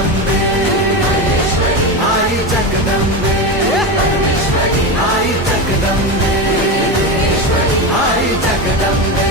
जगदंबे आई जगदंबे आई जगदंबे आई जगदंबे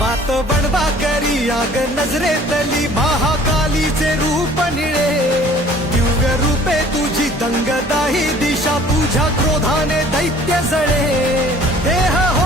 बात बनवा करी, आग नजरेतली महाकालीचे रूप निळे रूपे तुझी दंगदाही दिशा तुझ्या क्रोधाने दैत्य जड़े। देह होऊन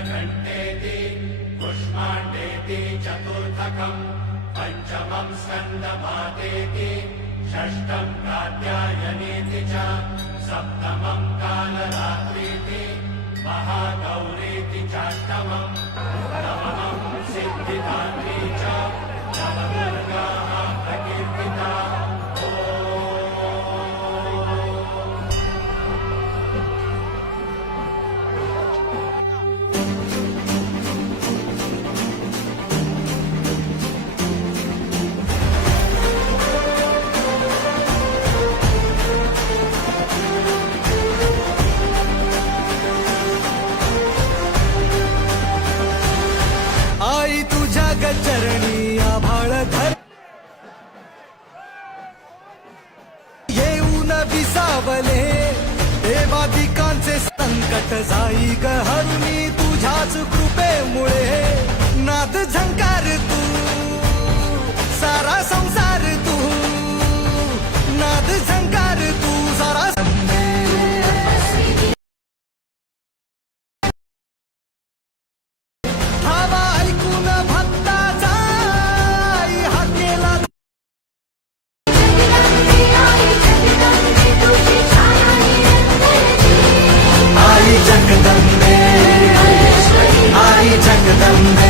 चन्द्रघण्टेति कुष्माण्डेति चतुर्थकम् पञ्चमम् स्कन्दमातेति षष्ठम् कात्यायनेति च सप्तमम् कालरात्रीति महागौरीति चाष्टमम् नवमम् सिद्धिदात्री च पावले देवा पिकांचे संकट जाई ग हरुणी तुझ्याच कृपेमुळे. नाद também.